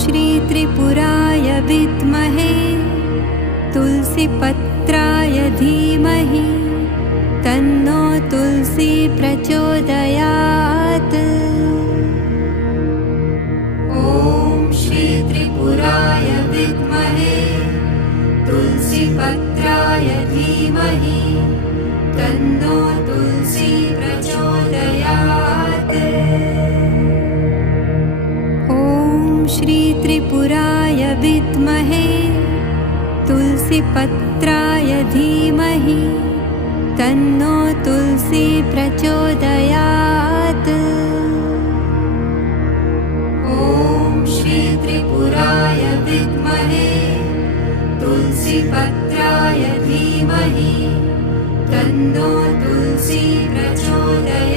श्री त्रिपुराय विद्महे तुलसीपत्राय धीमहि तन्नो तुलसी प्रचोदयात्। ॐ श्री त्रिपुराय विद्महे तुलसीपत्राय धीमहि तन्नो तुलसी प्रचोदयात्। ॐ श्री त्रिपुराय विद्महे तुलसीपत्राय धीमहि तन्नो तुलसी प्रचोदयात्। ॐ श्री त्रिपुराय विद्महे तुलसीपत्राय धीमहि तन्नो तुलसी प्रचोदयात्।